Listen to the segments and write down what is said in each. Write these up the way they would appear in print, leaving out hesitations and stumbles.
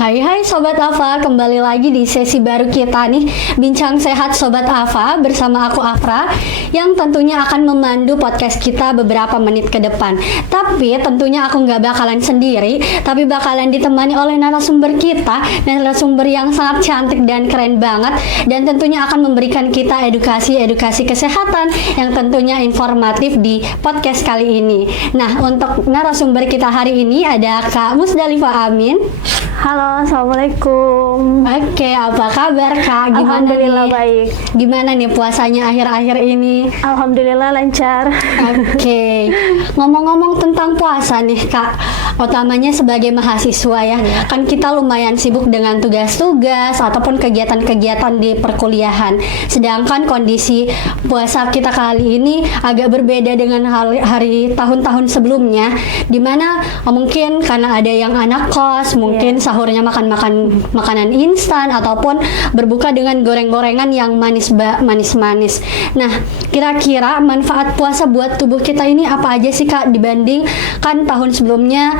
Hai Sobat Afa, kembali lagi di sesi baru kita nih, Bincang Sehat Sobat Afa bersama aku Afra, yang tentunya akan memandu podcast kita beberapa menit ke depan. Tapi tentunya aku nggak bakalan sendiri, tapi bakalan ditemani oleh narasumber kita, narasumber yang sangat cantik dan keren banget, dan tentunya akan memberikan kita edukasi kesehatan yang tentunya informatif di podcast kali ini. Nah, untuk narasumber kita hari ini ada Kak Musdalifah Amin. Halo, assalamualaikum. Oke, apa kabar Kak? Gimana Alhamdulillah nih? baik. Gimana nih puasanya akhir-akhir ini? Alhamdulillah lancar. Oke, ngomong-ngomong tentang puasa nih Kak, utamanya sebagai mahasiswa ya, kan kita lumayan sibuk dengan tugas-tugas ataupun kegiatan-kegiatan di perkuliahan. Sedangkan kondisi puasa kita kali ini agak berbeda dengan hari tahun-tahun sebelumnya, dimana mungkin karena ada yang anak kos, mungkin sahurnya makan makanan instan ataupun berbuka dengan goreng-gorengan yang manis-manis. Nah, kira-kira manfaat puasa buat tubuh kita ini apa aja sih Kak, dibanding kan tahun sebelumnya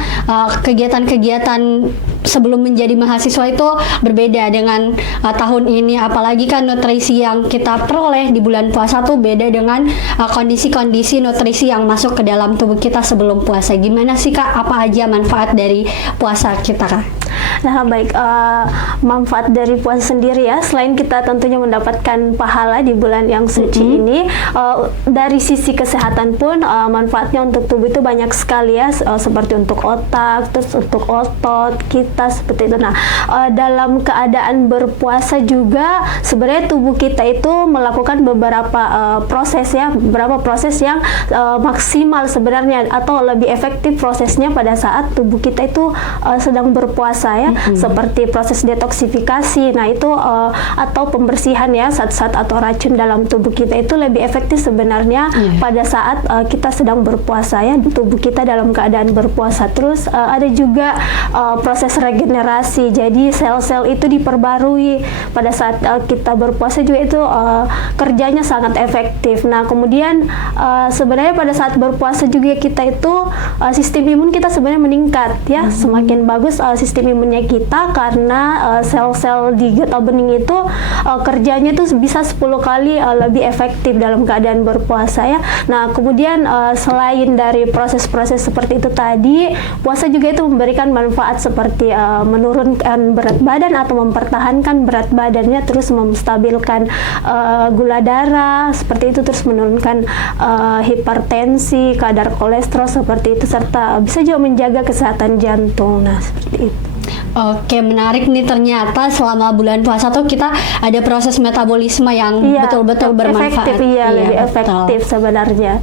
kegiatan-kegiatan sebelum menjadi mahasiswa itu berbeda dengan tahun ini, apalagi kan nutrisi yang kita peroleh di bulan puasa tuh beda dengan kondisi-kondisi nutrisi yang masuk ke dalam tubuh kita sebelum puasa. Gimana sih Kak, apa aja manfaat dari puasa kita Kak? Nah baik, manfaat dari puasa sendiri ya, selain kita tentunya mendapatkan pahala di bulan yang suci ini, dari sisi kesehatan pun manfaatnya untuk tubuh itu banyak sekali ya, seperti untuk otak, terus untuk otot kita seperti itu. Nah, dalam keadaan berpuasa juga sebenarnya tubuh kita itu melakukan beberapa proses ya, beberapa proses yang maksimal sebenarnya atau lebih efektif prosesnya pada saat tubuh kita itu sedang berpuasa ya, seperti proses detoksifikasi. Nah itu atau pembersihan ya zat-zat atau racun dalam tubuh kita itu lebih efektif sebenarnya pada saat kita sedang berpuasa ya, tubuh kita dalam keadaan berpuasa. Terus ada juga proses regenerasi, jadi sel-sel itu diperbarui pada saat kita berpuasa juga, itu kerjanya sangat efektif. Nah kemudian sebenarnya pada saat berpuasa juga kita itu sistem imun kita sebenarnya meningkat ya, semakin bagus sistem imunnya kita, karena sel-sel di getah bening itu kerjanya itu bisa 10 kali lebih efektif dalam keadaan berpuasa ya. Nah kemudian selain dari proses-proses seperti itu tadi, puasa juga itu memberikan manfaat seperti menurunkan berat badan atau mempertahankan berat badannya, terus menstabilkan gula darah seperti itu, terus menurunkan hipertensi, kadar kolesterol seperti itu, serta bisa juga menjaga kesehatan jantung. Nah seperti itu. Oke, menarik nih, ternyata selama bulan puasa tuh kita ada proses metabolisme yang betul-betul bermanfaat. Lebih efektif sebenarnya.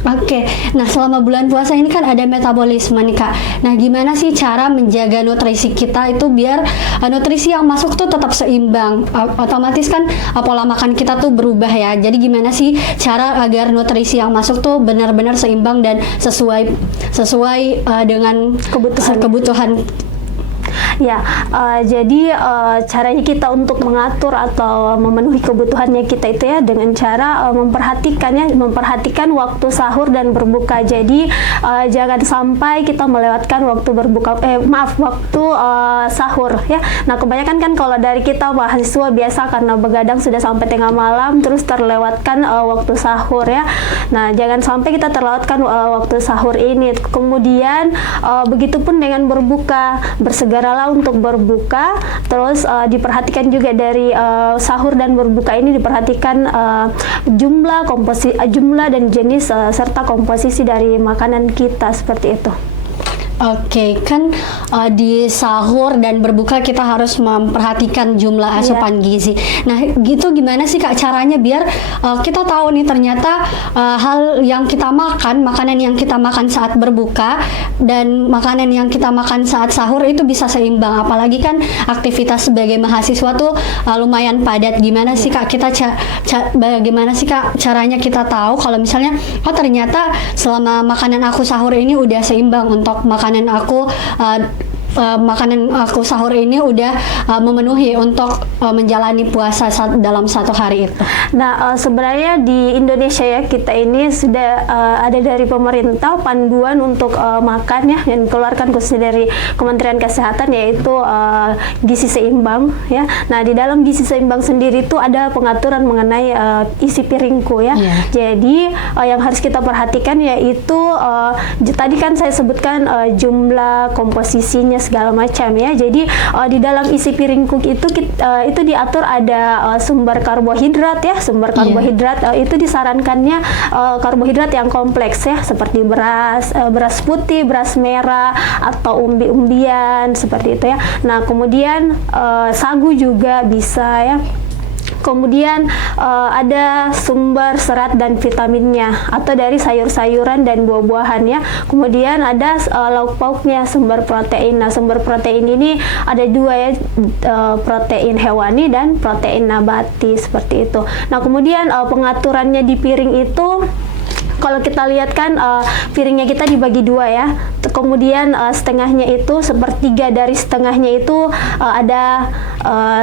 Oke, nah selama bulan puasa ini kan ada metabolisme nih Kak. Nah gimana sih cara menjaga nutrisi kita itu biar nutrisi yang masuk tuh tetap seimbang? Otomatis kan pola makan kita tuh berubah ya. Jadi gimana sih cara agar nutrisi yang masuk tuh benar-benar seimbang dan sesuai dengan kebutuhan? Ya, jadi caranya kita untuk mengatur atau memenuhi kebutuhannya kita itu ya dengan cara memperhatikan waktu sahur dan berbuka. Jadi jangan sampai kita melewatkan waktu waktu sahur ya. Nah kebanyakan kan kalau dari kita mahasiswa biasa karena begadang sudah sampai tengah malam, terus terlewatkan waktu sahur ya. Nah jangan sampai kita terlewatkan waktu sahur ini. Kemudian begitupun dengan berbuka, bersegeralah untuk berbuka. Terus diperhatikan juga dari sahur dan berbuka ini, diperhatikan jumlah dan jenis serta komposisi dari makanan kita seperti itu. Oke, kan di sahur dan berbuka kita harus memperhatikan jumlah asupan gizi. Nah, gitu gimana sih Kak caranya biar kita tahu nih ternyata hal yang kita makan, makanan yang kita makan saat berbuka dan makanan yang kita makan saat sahur itu bisa seimbang. Apalagi kan aktivitas sebagai mahasiswa tuh lumayan padat. Gimana sih Kak bagaimana sih Kak caranya kita tahu kalau misalnya ternyata selama makanan aku sahur ini udah seimbang untuk makanan aku makanan aku sahur ini udah memenuhi untuk menjalani puasa dalam satu hari itu? Nah, sebenarnya di Indonesia ya, kita ini sudah ada dari pemerintah panduan untuk makan ya, yang dikeluarkan khususnya dari Kementerian Kesehatan, yaitu gizi seimbang ya. Nah, di dalam gizi seimbang sendiri itu ada pengaturan mengenai isi piringku ya. Jadi yang harus kita perhatikan yaitu tadi kan saya sebutkan jumlah, komposisinya segala macam ya. Jadi di dalam isi piringku itu diatur ada sumber karbohidrat ya. Sumber karbohidrat itu disarankannya karbohidrat yang kompleks ya, seperti beras putih, beras merah, atau umbi-umbian seperti itu ya. Nah, kemudian sagu juga bisa ya. Kemudian ada sumber serat dan vitaminnya atau dari sayur-sayuran dan buah-buahan ya. Kemudian ada lauk pauknya, sumber protein. Nah, sumber protein ini ada dua ya, protein hewani dan protein nabati seperti itu. Nah, kemudian pengaturannya di piring itu, kalau kita lihat kan piringnya kita dibagi dua ya. Kemudian setengahnya itu, sepertiga dari setengahnya itu ada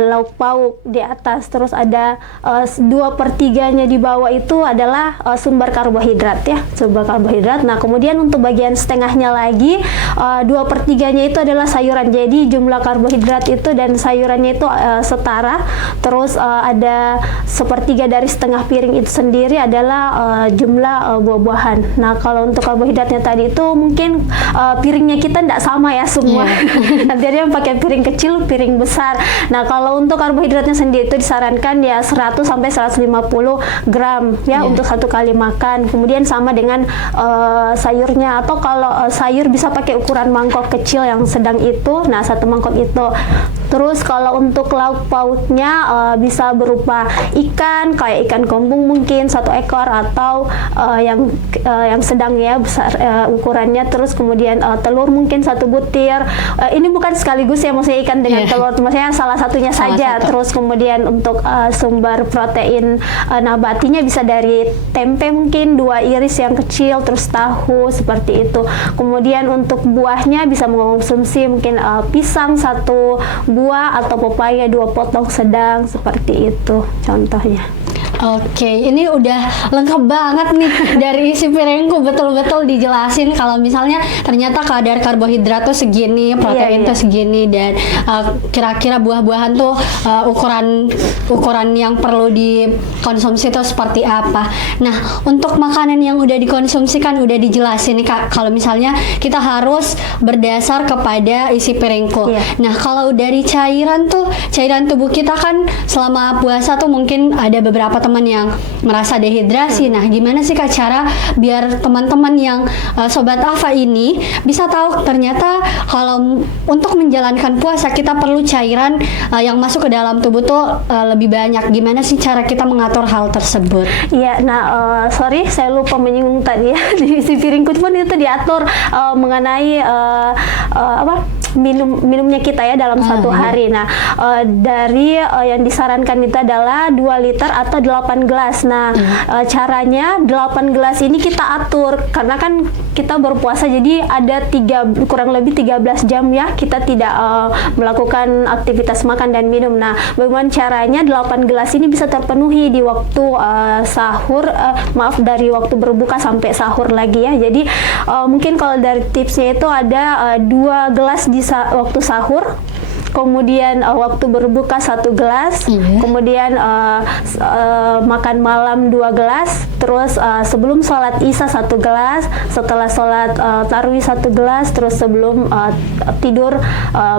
lauk pauk di atas. Terus ada 2/3-nya di bawah itu adalah sumber karbohidrat ya, sumber karbohidrat. Nah, kemudian untuk bagian setengahnya lagi 2/3-nya itu adalah sayuran. Jadi jumlah karbohidrat itu dan sayurannya itu setara. Terus ada 1/3 dari setengah piring itu sendiri adalah jumlah buah-buahan. Nah, kalau untuk karbohidratnya tadi itu mungkin piringnya kita tidak sama ya semua. Nanti ada yang pakai piring kecil, piring besar. Nah, kalau untuk karbohidratnya sendiri itu disarankan ya 100 sampai 150 gram ya untuk satu kali makan. Kemudian sama dengan sayurnya, atau kalau sayur bisa pakai ukuran mangkok kecil yang sedang itu. Nah, satu mangkok itu. Terus kalau untuk lauk pauknya bisa berupa ikan, kayak ikan kembung mungkin 1 ekor, atau yang sedang ya besar ukurannya. Terus kemudian telur mungkin 1 butir. Ini bukan sekaligus ya, maksudnya ikan dengan telur, maksudnya salah satunya saja. Terus kemudian untuk sumber protein nabatinya bisa dari tempe mungkin 2 iris yang kecil, terus tahu seperti itu. Kemudian untuk buahnya bisa mengonsumsi mungkin pisang 1 buah, atau pepaya 2 potong sedang, seperti itu contohnya. Oke, ini udah lengkap banget nih dari isi piringku, betul-betul dijelasin kalau misalnya ternyata kadar karbohidrat tuh segini, protein tuh segini, dan kira-kira buah-buahan tuh ukuran yang perlu dikonsumsi tuh seperti apa. Nah, untuk makanan yang udah dikonsumsi kan udah dijelasin nih Kak, kalau misalnya kita harus berdasar kepada isi piringku. Nah, kalau dari cairan tubuh kita kan selama puasa tuh mungkin ada beberapa teman yang merasa dehidrasi. Nah, gimana sih Kak cara biar teman-teman yang Sobat Ava ini bisa tahu ternyata kalau untuk menjalankan puasa kita perlu cairan yang masuk ke dalam tubuh tuh lebih banyak. Gimana sih cara kita mengatur hal tersebut? Iya, nah sorry saya lupa menyinggung tadi ya, di isi piringku pun itu diatur mengenai minumnya kita ya dalam satu hari. Nah, dari yang disarankan itu adalah 2 liter atau 8 gelas. Nah, caranya 8 gelas ini kita atur karena kan kita berpuasa, jadi ada kurang lebih 13 jam ya kita tidak melakukan aktivitas makan dan minum. Nah, bagaimana caranya 8 gelas ini bisa terpenuhi di waktu sahur, dari waktu berbuka sampai sahur lagi ya. Jadi mungkin kalau dari tipsnya itu ada 2 gelas di waktu sahur, kemudian waktu berbuka 1 gelas, kemudian makan malam 2 gelas, terus sebelum sholat isya 1 gelas, setelah sholat tarawih 1 gelas, terus sebelum tidur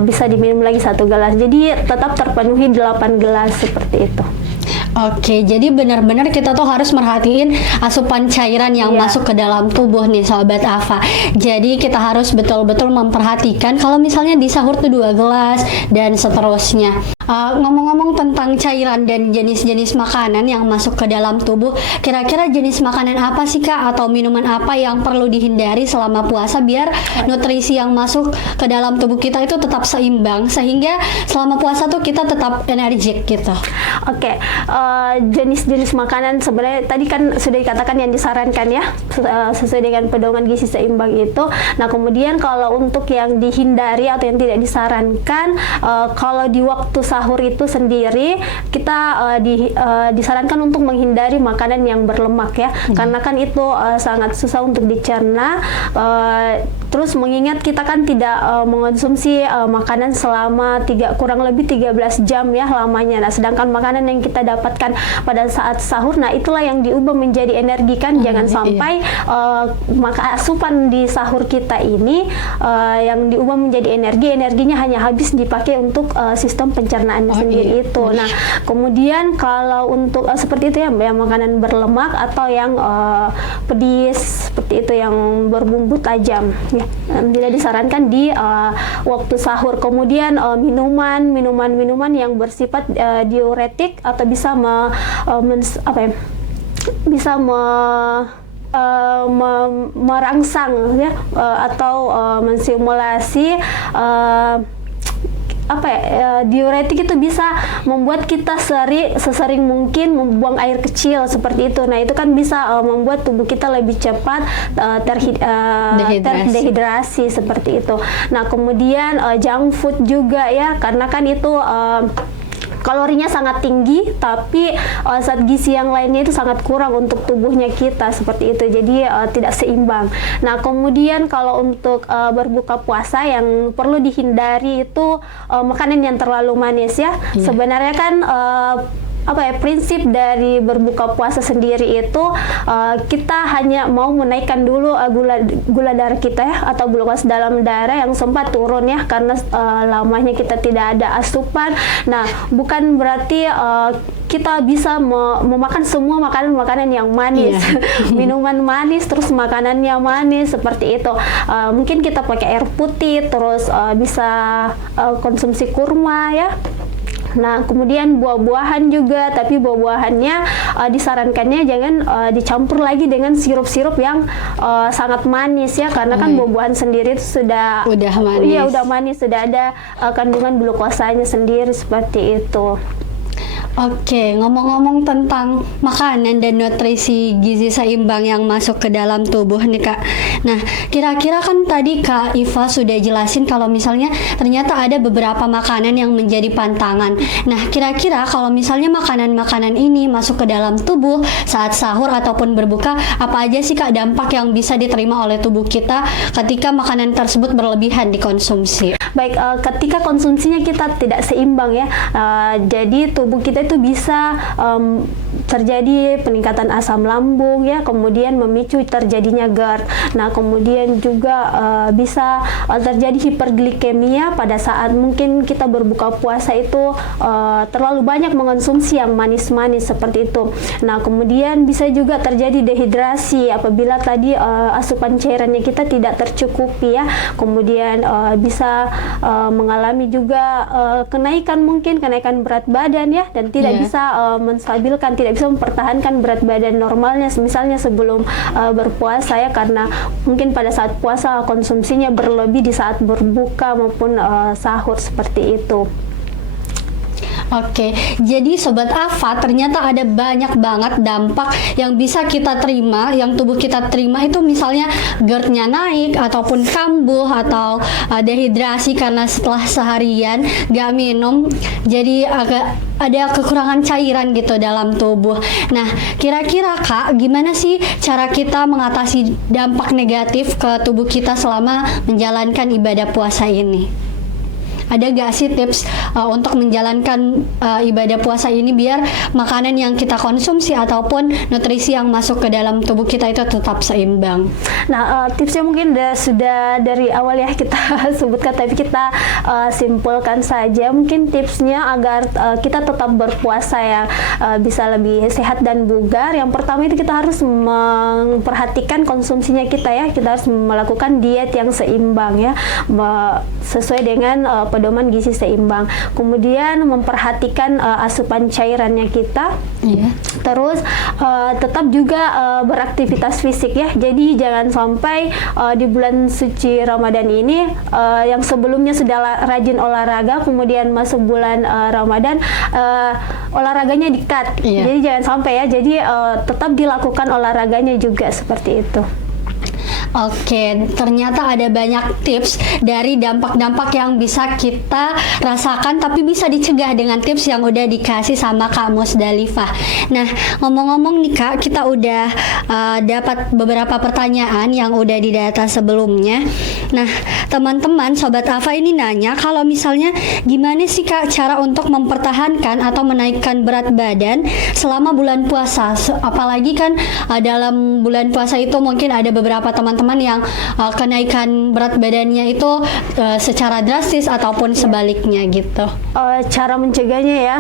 bisa diminum lagi 1 gelas. Jadi tetap terpenuhi 8 gelas seperti itu. Oke, jadi benar-benar kita tuh harus merhatiin asupan cairan yang masuk ke dalam tubuh nih Sobat Ava. Jadi kita harus betul-betul memperhatikan kalau misalnya di sahur tuh 2 gelas dan seterusnya. Ngomong-ngomong tentang cairan dan jenis-jenis makanan yang masuk ke dalam tubuh, kira-kira jenis makanan apa sih Kak atau minuman apa yang perlu dihindari selama puasa biar nutrisi yang masuk ke dalam tubuh kita itu tetap seimbang sehingga selama puasa tuh kita tetap energik gitu. Oke, jenis-jenis makanan sebenarnya tadi kan sudah dikatakan yang disarankan ya, sesuai dengan pedoman gizi seimbang itu. Nah, kemudian kalau untuk yang dihindari atau yang tidak disarankan, kalau di waktu sahur itu sendiri kita disarankan untuk menghindari makanan yang berlemak ya, karena kan itu sangat susah untuk dicerna. Terus mengingat kita kan tidak mengonsumsi makanan selama kurang lebih 13 jam ya lamanya. Nah, sedangkan makanan yang kita dapatkan pada saat sahur, nah itulah yang diubah menjadi energi kan. Jangan sampai maka asupan di sahur kita ini yang diubah menjadi energinya hanya habis dipakai untuk sistem pencernaannya sendiri itu. Nah, kemudian kalau untuk seperti itu ya, makanan berlemak atau yang pedis seperti itu yang berbumbu tajam ya, tidak disarankan di waktu sahur. Kemudian minuman yang bersifat diuretik atau bisa merangsang ya, atau mensimulasi diuretik itu bisa membuat kita sesering mungkin membuang air kecil seperti itu. Nah, itu kan bisa membuat tubuh kita lebih cepat terdehidrasi seperti itu. Nah, kemudian junk food juga ya, karena kan itu kalorinya sangat tinggi, tapi zat gizi yang lainnya itu sangat kurang untuk tubuhnya kita seperti itu. Jadi tidak seimbang. Nah, kemudian kalau untuk berbuka puasa yang perlu dihindari itu makanan yang terlalu manis ya. Sebenarnya kan prinsip dari berbuka puasa sendiri itu kita hanya mau menaikkan dulu gula darah kita ya, atau glukosa dalam darah yang sempat turun ya, karena lamanya kita tidak ada asupan. Nah, bukan berarti kita bisa memakan semua makanan yang manis, minuman manis, terus makanannya manis seperti itu. Mungkin kita pakai air putih, terus bisa konsumsi kurma ya. Nah, kemudian buah-buahan juga, tapi buah-buahannya disarankannya jangan dicampur lagi dengan sirup-sirup yang sangat manis ya, karena kan buah-buahan sendiri itu udah manis. Iya, udah manis, sudah ada kandungan glukosanya sendiri seperti itu. Oke, ngomong-ngomong tentang makanan dan nutrisi gizi seimbang yang masuk ke dalam tubuh nih Kak. Nah, kira-kira kan tadi Kak Iva sudah jelasin kalau misalnya ternyata ada beberapa makanan yang menjadi pantangan. Nah, kira-kira kalau misalnya makanan-makanan ini masuk ke dalam tubuh saat sahur ataupun berbuka, apa aja sih Kak dampak yang bisa diterima oleh tubuh kita ketika makanan tersebut berlebihan dikonsumsi? Baik, ketika konsumsinya kita tidak seimbang ya, jadi tubuh kita itu bisa terjadi peningkatan asam lambung ya, kemudian memicu terjadinya GERD. Nah, kemudian juga bisa terjadi hiperglikemia pada saat mungkin kita berbuka puasa itu terlalu banyak mengonsumsi yang manis-manis seperti itu. Nah, kemudian bisa juga terjadi dehidrasi apabila tadi asupan cairannya kita tidak tercukupi ya. Kemudian bisa mengalami juga kenaikan berat badan ya, dan tidak bisa menstabilkan, tidak bisa mempertahankan berat badan normalnya misalnya sebelum berpuasa ya, karena mungkin pada saat puasa konsumsinya berlebih di saat berbuka maupun sahur seperti itu. Oke, jadi Sobat Ava, ternyata ada banyak banget dampak yang bisa kita terima, yang tubuh kita terima itu misalnya GERD-nya naik, ataupun kambuh, atau dehidrasi karena setelah seharian gak minum, jadi agak ada kekurangan cairan gitu dalam tubuh. Nah, kira-kira Kak, gimana sih cara kita mengatasi dampak negatif ke tubuh kita selama menjalankan ibadah puasa ini? Ada gak sih tips untuk menjalankan ibadah puasa ini biar makanan yang kita konsumsi ataupun nutrisi yang masuk ke dalam tubuh kita itu tetap seimbang? Nah, tipsnya mungkin sudah dari awal ya kita sebutkan, tapi kita simpulkan saja. Mungkin tipsnya agar kita tetap berpuasa yang bisa lebih sehat dan bugar. Yang pertama itu kita harus memperhatikan konsumsinya kita ya. Kita harus melakukan diet yang seimbang ya, sesuai dengan pedoman gizi seimbang. Kemudian memperhatikan asupan cairannya kita. Iya. Terus tetap juga beraktivitas fisik ya. Jadi jangan sampai di bulan suci Ramadan ini yang sebelumnya sudah rajin olahraga, kemudian masuk bulan Ramadan olahraganya di-cut. Iya. Jadi jangan sampai ya. Jadi tetap dilakukan olahraganya juga seperti itu. Oke, ternyata ada banyak tips dari dampak-dampak yang bisa kita rasakan tapi bisa dicegah dengan tips yang udah dikasih sama Kak Musdalifah. Nah, ngomong-ngomong nih Kak, kita udah dapat beberapa pertanyaan yang udah didata sebelumnya. Nah, teman-teman Sobat Afa ini nanya kalau misalnya gimana sih Kak cara untuk mempertahankan atau menaikkan berat badan selama bulan puasa? Apalagi kan dalam bulan puasa itu mungkin ada beberapa teman-teman yang kenaikan berat badannya itu secara drastis ataupun sebaliknya gitu. Cara mencegahnya ya,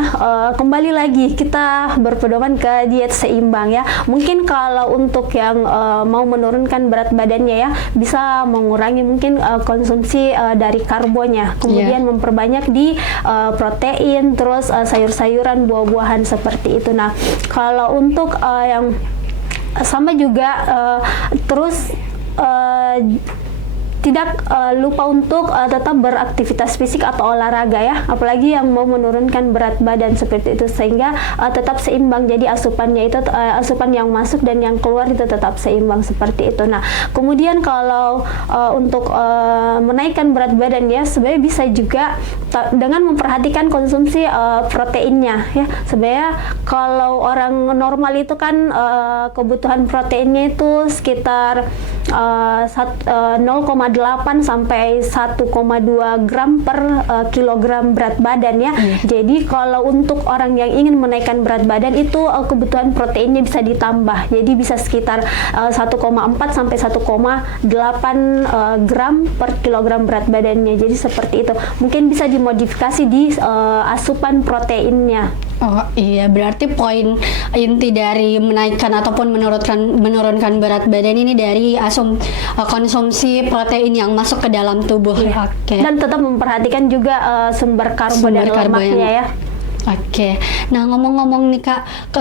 kembali lagi kita berpedoman ke diet seimbang ya. Mungkin kalau untuk yang mau menurunkan berat badannya ya, bisa mengurangi mungkin konsumsi dari karbonya, kemudian memperbanyak di protein, terus sayur-sayuran, buah-buahan seperti itu. Nah, kalau untuk yang sama juga terus tidak lupa untuk tetap beraktivitas fisik atau olahraga ya, apalagi yang mau menurunkan berat badan seperti itu, sehingga tetap seimbang. Jadi asupannya itu asupan yang masuk dan yang keluar itu tetap seimbang seperti itu. Nah, kemudian kalau untuk menaikkan berat badan ya, sebenarnya bisa juga dengan memperhatikan konsumsi proteinnya ya. Sebenarnya kalau orang normal itu kan kebutuhan proteinnya itu sekitar 0,8 sampai 1,2 gram per kilogram berat badan ya. Jadi kalau untuk orang yang ingin menaikkan berat badan itu kebutuhan proteinnya bisa ditambah. Jadi bisa sekitar 1,4 sampai 1,8 gram per kilogram berat badannya. Jadi seperti itu. Mungkin bisa dimodifikasi di asupan proteinnya. Oh iya, berarti poin inti dari menaikkan ataupun menurunkan berat badan ini dari konsumsi protein yang masuk ke dalam tubuh. Iya. Oke. Dan tetap memperhatikan juga sumber karbo dan lemaknya ya. Oke, nah ngomong-ngomong nih Kak,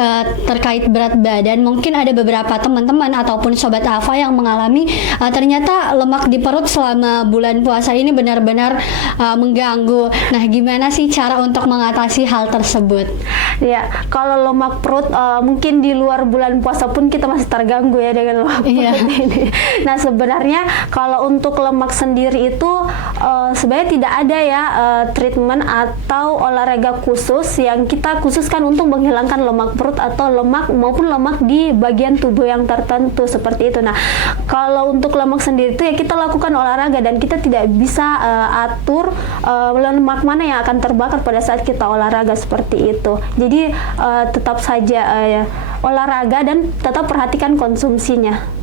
terkait berat badan, mungkin ada beberapa teman-teman ataupun Sobat Afa yang mengalami ternyata lemak di perut selama bulan puasa ini benar-benar mengganggu. Nah, gimana sih cara untuk mengatasi hal tersebut? Ya, kalau lemak perut mungkin di luar bulan puasa pun kita masih terganggu ya dengan lemak perut ini. Nah, sebenarnya kalau untuk lemak sendiri itu sebenarnya tidak ada ya treatment atau olahraga khusus yang kita khususkan untuk menghilangkan lemak perut atau lemak maupun lemak di bagian tubuh yang tertentu seperti itu. Nah, kalau untuk lemak sendiri itu ya kita lakukan olahraga dan kita tidak bisa atur lemak mana yang akan terbakar pada saat kita olahraga seperti itu. Jadi tetap saja olahraga dan tetap perhatikan konsumsinya.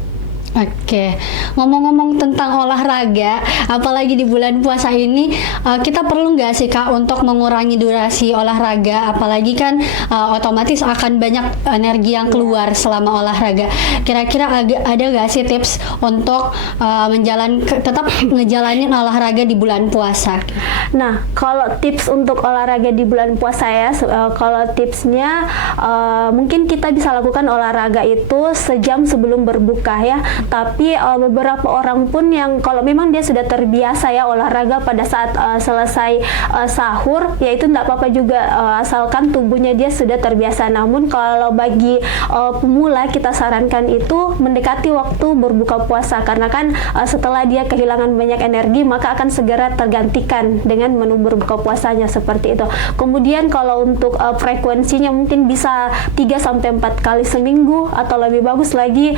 Oke, ngomong-ngomong tentang olahraga, apalagi di bulan puasa ini, kita perlu nggak sih Kak untuk mengurangi durasi olahraga? Apalagi kan otomatis akan banyak energi yang keluar selama olahraga. Kira-kira ada nggak sih tips untuk tetap ngejalanin olahraga di bulan puasa? Nah, kalau tips untuk olahraga di bulan puasa ya, kalau tipsnya mungkin kita bisa lakukan olahraga itu sejam sebelum berbuka ya. Tapi beberapa orang pun yang kalau memang dia sudah terbiasa ya olahraga pada saat selesai sahur, ya itu tidak apa-apa juga asalkan tubuhnya dia sudah terbiasa. Namun kalau bagi pemula kita sarankan itu mendekati waktu berbuka puasa, karena kan setelah dia kehilangan banyak energi maka akan segera tergantikan dengan menu berbuka puasanya seperti itu. Kemudian kalau untuk frekuensinya mungkin bisa 3-4 kali seminggu atau lebih bagus lagi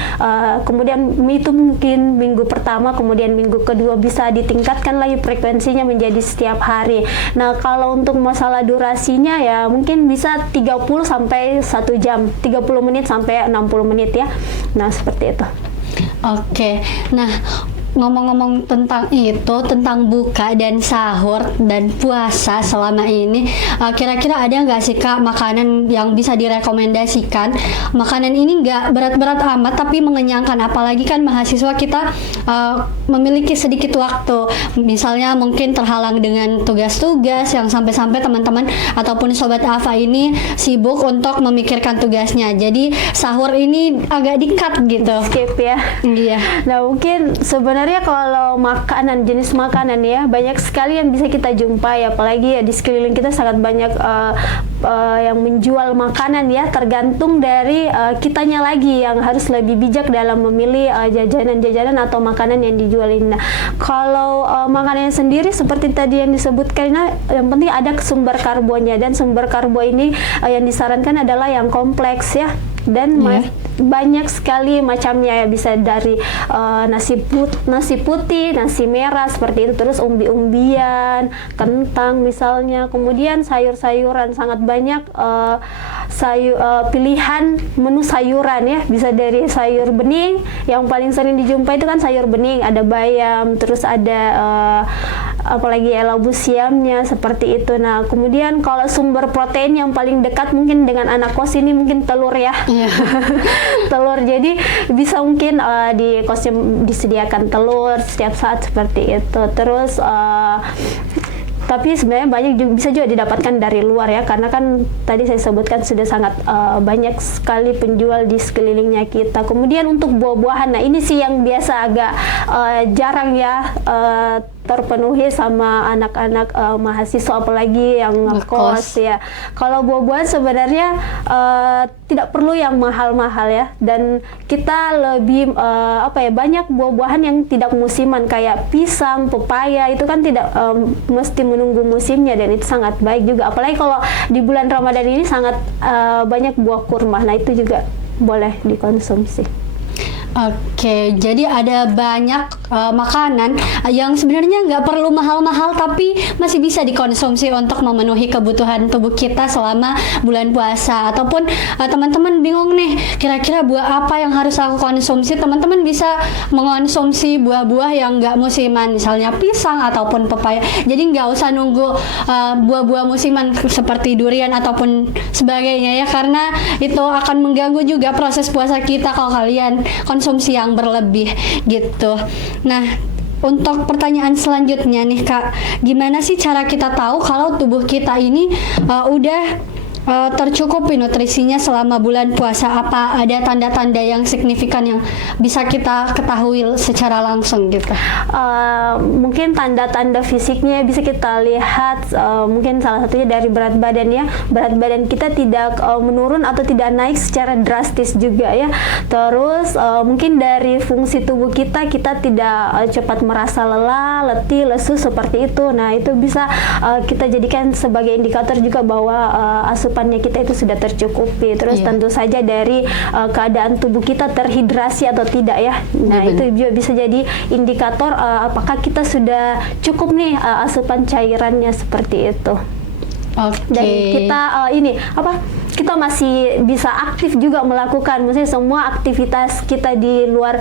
kemudian itu mungkin minggu pertama, kemudian minggu kedua bisa ditingkatkan lagi frekuensinya menjadi setiap hari. Nah, kalau untuk masalah durasinya ya mungkin bisa 30 sampai 1 jam, 30 menit sampai 60 menit ya. Nah, seperti itu. Oke. Nah, ngomong-ngomong tentang itu, tentang buka dan sahur dan puasa selama ini, kira-kira ada nggak sih Kak makanan yang bisa direkomendasikan? Makanan ini nggak berat-berat amat tapi mengenyangkan, apalagi kan mahasiswa kita memiliki sedikit waktu, misalnya mungkin terhalang dengan tugas-tugas yang sampai-sampai teman-teman ataupun Sobat Afa ini sibuk untuk memikirkan tugasnya, jadi sahur ini agak di-cut gitu. Skip ya. Iya. Nah mungkin sebenarnya kalau makanan, jenis makanan ya banyak sekali yang bisa kita jumpai, apalagi ya di sekeliling kita sangat banyak yang menjual makanan ya, tergantung dari kitanya lagi yang harus lebih bijak dalam memilih jajanan-jajanan atau makanan yang dijualin. Nah kalau makanannya sendiri seperti tadi yang disebutkan, yang penting ada sumber karbonya, dan sumber karbo ini yang disarankan adalah yang kompleks ya, dan banyak sekali macamnya ya, bisa dari nasi putih, nasi merah seperti itu, terus umbi-umbian, kentang misalnya, kemudian sayur-sayuran sangat banyak, pilihan menu sayuran ya, bisa dari sayur bening, yang paling sering dijumpai itu kan sayur bening, ada bayam, terus ada apalagi ya, labu siamnya seperti itu. Nah kemudian kalau sumber protein yang paling dekat mungkin dengan anak kos ini mungkin telur ya. Telur, jadi bisa mungkin di kosnya disediakan telur setiap saat seperti itu. Terus tapi sebenarnya banyak juga, bisa juga didapatkan dari luar ya, karena kan tadi saya sebutkan sudah sangat banyak sekali penjual di sekelilingnya kita. Kemudian untuk buah-buahan, nah ini sih yang biasa agak jarang ya terpenuhi sama anak-anak mahasiswa, apalagi yang ngekos ya. Kalau buah-buahan sebenarnya tidak perlu yang mahal-mahal ya, dan kita lebih banyak buah-buahan yang tidak musiman kayak pisang, pepaya, itu kan tidak mesti menunggu musimnya, dan itu sangat baik juga. Apalagi kalau di bulan Ramadan ini sangat banyak buah kurma, nah itu juga boleh dikonsumsi. Oke, jadi ada banyak makanan yang sebenarnya nggak perlu mahal-mahal tapi masih bisa dikonsumsi untuk memenuhi kebutuhan tubuh kita selama bulan puasa. Ataupun teman-teman bingung nih, kira-kira buah apa yang harus aku konsumsi? Teman-teman bisa mengonsumsi buah-buah yang nggak musiman, misalnya pisang ataupun pepaya. Jadi nggak usah nunggu buah-buah musiman seperti durian ataupun sebagainya ya, karena itu akan mengganggu juga proses puasa kita kalau kalian konsumsi yang berlebih gitu. Nah, untuk pertanyaan selanjutnya nih Kak, gimana sih cara kita tahu kalau tubuh kita ini udah tercukupi nutrisinya selama bulan puasa? Apa ada tanda-tanda yang signifikan yang bisa kita ketahui secara langsung gitu? Mungkin tanda-tanda fisiknya bisa kita lihat, mungkin salah satunya dari berat badan ya. Berat badan kita tidak menurun atau tidak naik secara drastis juga ya. Terus mungkin dari fungsi tubuh kita tidak cepat merasa lelah, letih, lesu seperti itu. Nah itu bisa kita jadikan sebagai indikator juga bahwa asupannya kita itu sudah tercukupi. Terus tentu saja dari keadaan tubuh kita terhidrasi atau tidak ya. Nah itu juga bisa jadi indikator apakah kita sudah cukup nih asupan cairannya seperti itu. Dan kita kita masih bisa aktif juga melakukan, maksudnya semua aktivitas kita di luar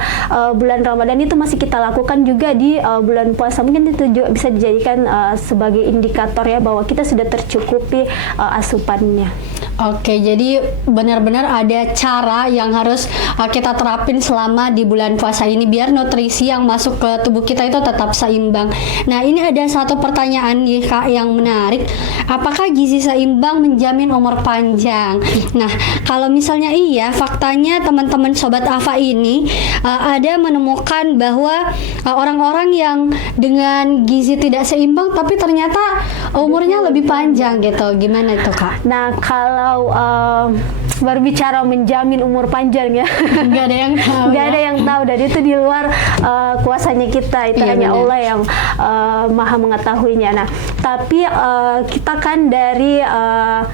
bulan Ramadan itu masih kita lakukan juga di bulan puasa. Mungkin itu juga bisa dijadikan sebagai indikator ya bahwa kita sudah tercukupi asupannya. Oke, jadi benar-benar ada cara yang harus kita terapin selama di bulan puasa ini biar nutrisi yang masuk ke tubuh kita itu tetap seimbang. Nah, ini ada satu pertanyaan nih Kak yang menarik. Apakah gizi seimbang menjamin umur panjang? Nah, kalau misalnya iya, faktanya teman-teman Sobat Afa ini ada menemukan bahwa orang-orang yang dengan gizi tidak seimbang tapi ternyata umurnya lebih panjang gitu. Gimana itu Kak? Nah, kalau berbicara menjamin umur panjang ya, nggak ada yang tahu. Nggak ada yang tahu, dan itu di luar kuasanya kita. Itu hanya benar. Allah yang maha mengetahuinya. Nah, tapi kita kan dari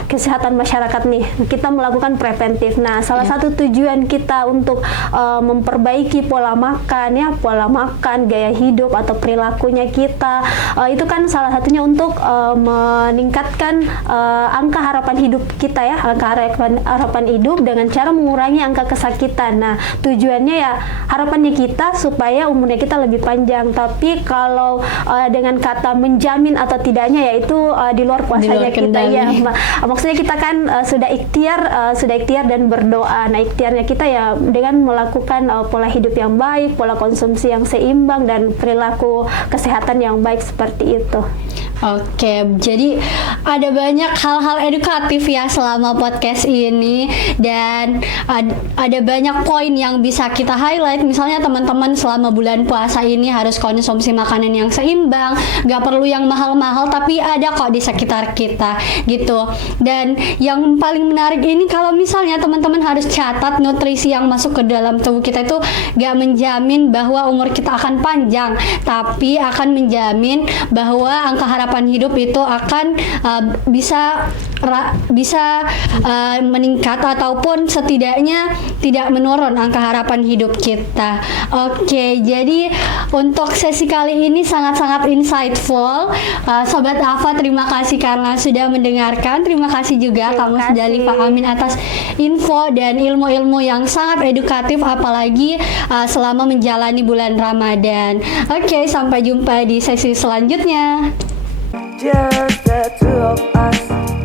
kesehatan masyarakat nih, kita melakukan preventif. Nah, salah satu tujuan kita untuk memperbaiki pola makan, gaya hidup atau perilakunya kita, itu kan salah satunya untuk meningkatkan angka harapan hidup kita ya, angka harapan harapan hidup dengan cara mengurangi angka kesakitan. Nah, tujuannya ya harapannya kita supaya umurnya kita lebih panjang. Tapi kalau dengan kata menjamin atau tidaknya ya itu di luar kuasanya kita ya. Maksudnya kita kan sudah ikhtiar dan berdoa. Nah, ikhtiarnya kita ya dengan melakukan pola hidup yang baik, pola konsumsi yang seimbang dan perilaku kesehatan yang baik seperti itu. Oke, jadi ada banyak hal-hal edukatif ya selama podcast ini, dan ada banyak poin yang bisa kita highlight. Misalnya teman-teman selama bulan puasa ini harus konsumsi makanan yang seimbang, gak perlu yang mahal-mahal tapi ada kok di sekitar kita gitu. Dan yang paling menarik ini kalau misalnya teman-teman harus catat nutrisi yang masuk ke dalam tubuh kita itu gak menjamin bahwa umur kita akan panjang, tapi akan menjamin bahwa angka harapan hidup itu akan bisa meningkat ataupun setidaknya tidak menurun angka harapan hidup kita. Oke, jadi untuk sesi kali ini sangat-sangat insightful. Sobat Afa, terima kasih karena sudah mendengarkan. Terima kasih juga kamu Sudali Pak Amin atas info dan ilmu-ilmu yang sangat edukatif, apalagi selama menjalani bulan Ramadan. Oke, sampai jumpa di sesi selanjutnya. Just the two of us.